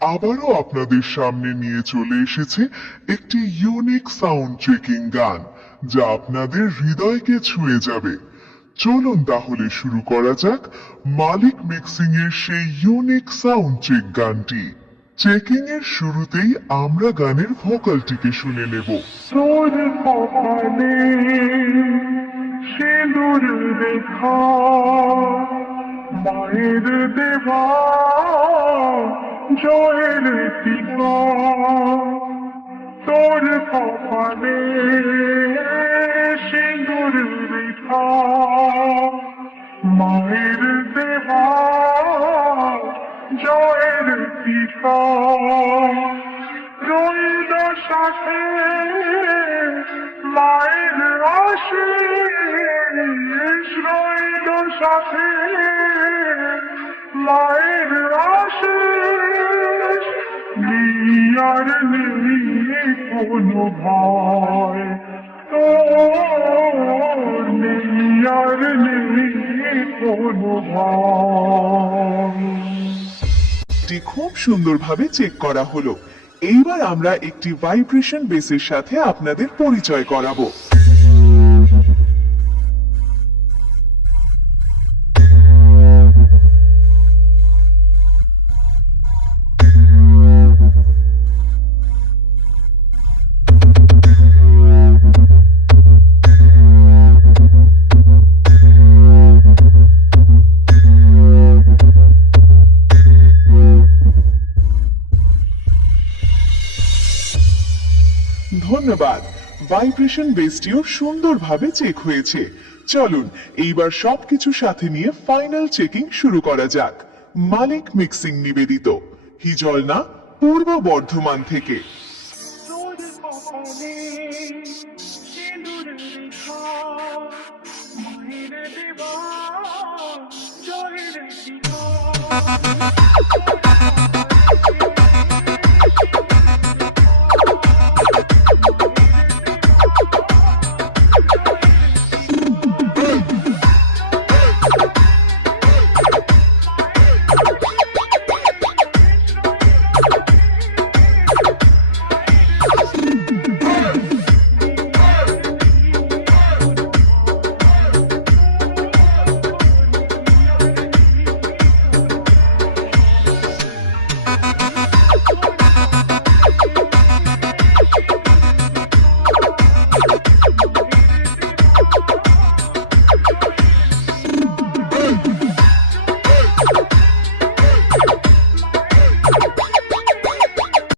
আবারও আপনাদের সামনে নিয়ে চলে এসেছে একটি ইউনিক সাউন্ড চেকিং গান, যা আপনাদের হৃদয়কে ছুঁয়ে যাবে। চলুন তাহলে শুরু করা যাক মালিক মিক্সিং এর সেই ইউনিক সাউন্ড চেক গানটি। চেকিং এর শুরুতেই আমরা গানের ভোকালটিকে শুনে নেব। তোর কপালে সিঁদুর রেখা মায়ের দেবা জয়ের টিকা। তোর কপালে সিঁদুর রেখা মায়ের দেবা জয়ের টিকা। রইল সাথে মায়ের আশিস, রইল সাথে মায়ের আশিস। আর নেই কোনো ভয়, তোর নেই আর নেই কোনো ভয়। খুব সুন্দরভাবে চেক করা হলো। এইবার আমরা একটি ভাইব্রেশন বেসের সাথে আপনাদের পরিচয় করাবো। ধন্যবাদ। ভাইব্রেশন বেসটিও সুন্দরভাবে চেক হয়েছে। চলুন এইবার সবকিছু সাথে নিয়ে ফাইনাল চেকিং শুরু করা যাক। মালিক মিক্সিং নিবেদিত, হিজলনা, পূর্ব বর্ধমান থেকে। তোর কপালে সিঁদুর রেখা মায়ের দেবা জয়ের টিকা।